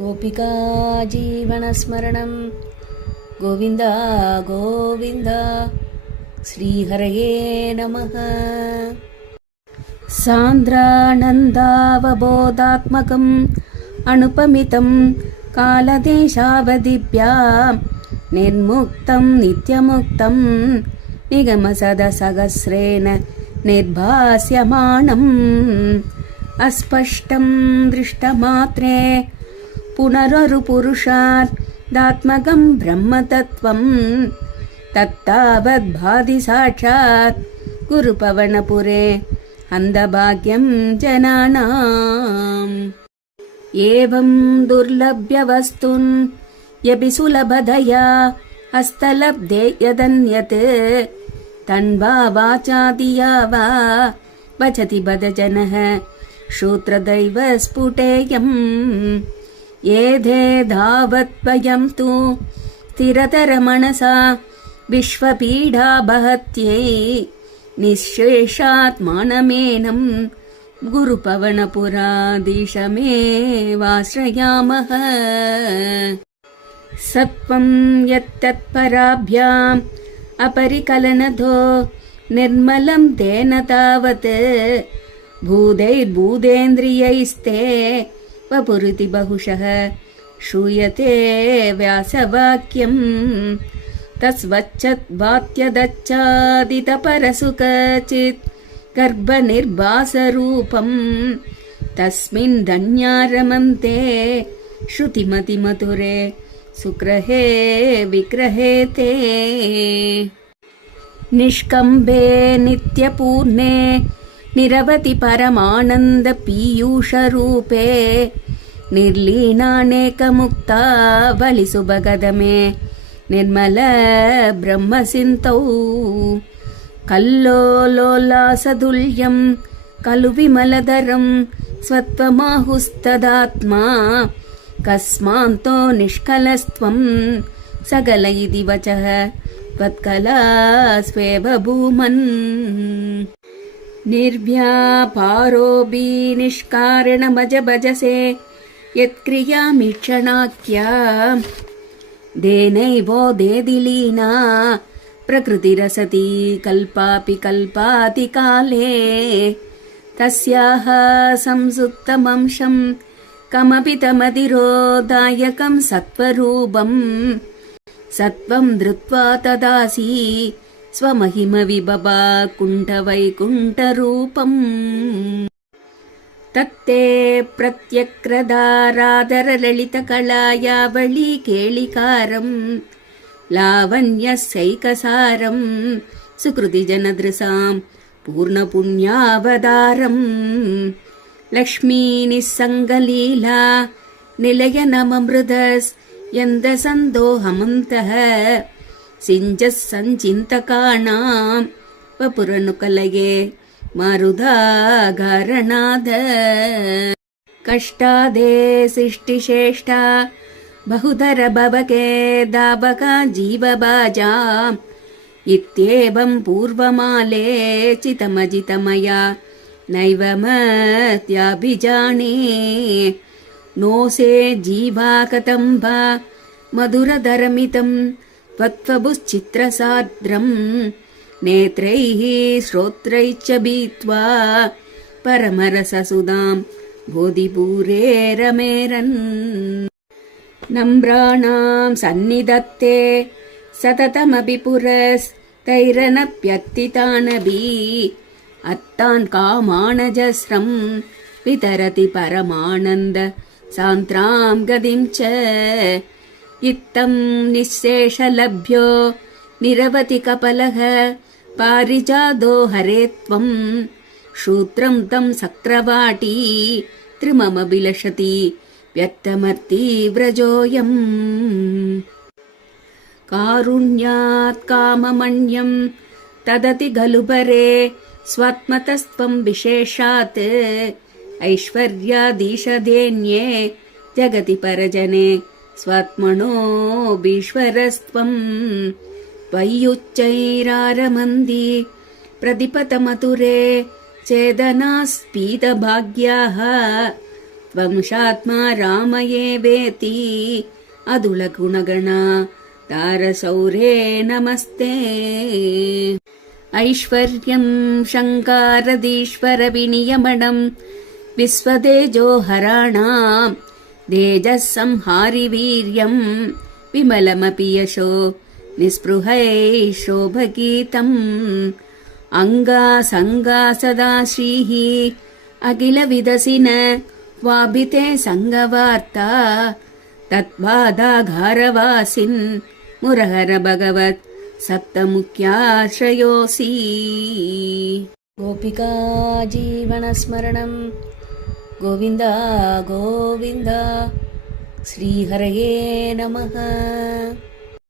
गोपिका जीवनस्मरणं गोविन्द गोविन्द श्रीहरये नमः। सान्द्रानन्दावबोधात्मकम् अनुपमितं कालदेशावधिभ्यां निर्मुक्तं नित्यमुक्तं निगमसदसहस्रेण निर्भास्यमानम् अस्पष्टं दृष्टमात्रे पुनररुपुरुषादात्मकं ब्रह्मतत्त्वं तत्तावद्भाति साक्षात् गुरुपवनपुरे अन्धभाग्यं जनानाम्। एवं दुर्लभ्यवस्तुन् यपि सुलभतया हस्तलब्धे यदन्यत् तन्वा वाचादिया वा वचति बदजनः श्रोत्रदैव स्फुटेयम्। येधे धावद्वयं तु स्थिरतरमनसा विश्वपीडा बहत्यै निःशेषात्मानमेनं गुरुपवनपुराधीशमेवाश्रयामः। सत्त्वं यत्तत्पराभ्याम् अपरिकलनतो निर्मलं तेन तावत् भूतैर्भूतेन्द्रियैस्ते वपुरिति बहुशः श्रूयते व्यासवाक्यम्। तस्वच्छद्वात्यदच्चादितपरसुखचित् गर्भनिर्भासरूपम् तस्मिन् धन्यारमन्ते श्रुतिमतिमधुरे सुग्रहे विग्रहे ते। निष्कम्भे नित्यपूर्णे निरवति परमानन्द पीयूषरूपे निर्लीनानेकमुक्ता बलिसुभगदमे निर्मल ब्रह्मसिन्धौ। कल्लोलोलासदुल्यं खलु विमलधरं स्वत्वमाहुस्तदात्मा कस्मान्तो निष्कलस्त्वं सकल इति वचः त्वत्कला स्वेबभूमन्। निर्व्यापारोऽपि निष्कारणमजभजसे यत्क्रियामीक्षणाख्या देनैवोदेदिलीना प्रकृतिरसति कल्पापि कल्पातिकाले। तस्याः संसुप्तमंशं कमपि तमधिरोधायकं सत्त्वरूपम् सत्त्वं धृत्वा तदासी स्वमहिमविभवा कुण्ठवैकुण्ठरूपम्। तत्ते प्रत्यक्रदारादरललितकलायावळी केलिकारं लावण्यस्यैकसारं सुकृतिजनदृशां पूर्णपुण्यावतारम्। लक्ष्मीनिस्सङ्गलीला निलयनममृतस्यन्दसन्दोहमन्तः सिञ्चः सञ्चिन्तकानां वपुरनुकलये मारुदाघारणाद। कष्टादे सृष्टिश्रेष्ठा बहुधर भवके दावका जीवबाजाम् इत्येवं पूर्वमाले चितमजितमया नैव मत्याभिजाने। नोसे जीवा कथं वा मधुरधरमितं त्वत्वबुश्चित्रसाद्रम् नेत्रैः श्रोत्रैश्च भीत्वा परमरससुधां बोधिपूरे रमेरन्। नम्राणां सन्निधत्ते सततमपि पुरस्तैरनप्यत्थितानभि अत्तान् कामानजस्रं वितरति परमानन्द सान्द्रां गतिं च। इत्थं निःशेषलभ्यो निरवति कपलः पारिजातो हरे त्वं शूत्रं तं सक्रवाटी त्रिममभिलषति व्यक्तमर्ति व्रजोऽयम्। कारुण्यात् काममन्यं तदति खलु परे स्वात्मतस्त्वं विशेषात् ऐश्वर्याधीशदेन्ये जगति परजने स्वात्मनोऽभीश्वरस्त्वं। त्वय्युच्चैरारमन्दी प्रतिपतमधुरे चेदनास्पीतभाग्याः ತ್ವಂಶಾತ್ಮ ರಾಮಯೇ ವೇತಿ ಅದುಲ ಗುಣಗಣ ತಾರಸೌರೇ ನಮಸ್ತೆ ಐಶ್ವರ್ಯಂ ಶಂಕಾರದೀಶ್ವರ ವಿನಿಯಮಣಂ ವಿಶ್ವದೇಜೋಹರಾಣಾಂ ತೇಜಃ ಸಂಹಾರಿ ವೀರ್ಯಂ ವಿಮಲಮಪಿ ಯಶೋ ನಿಸ್ಪೃಹೈ ಶೋಭಗೀತಂ ಅಂಗಾ ಸಂಗಾ ಸದಾ ಶ್ರೀಃ ಅಖಿಲ ವಿದಸಿನ ವಾಭಿತೆ ಸಂಗವಾರ್ತಾ ತತ್ವಾದಾಘಾರವಾಸಿನ್ ಮುರಹರ ಭಗವತ್ ಸಪ್ತಮುಖ್ಯಾಶ್ರಯೋಸಿ ಗೋಪಿಕಾ ಜೀವನ ಸ್ಮರಣಂ ಗೋವಿಂದ ಗೋವಿಂದ ಶ್ರೀಹರಯೇ ನಮಃ.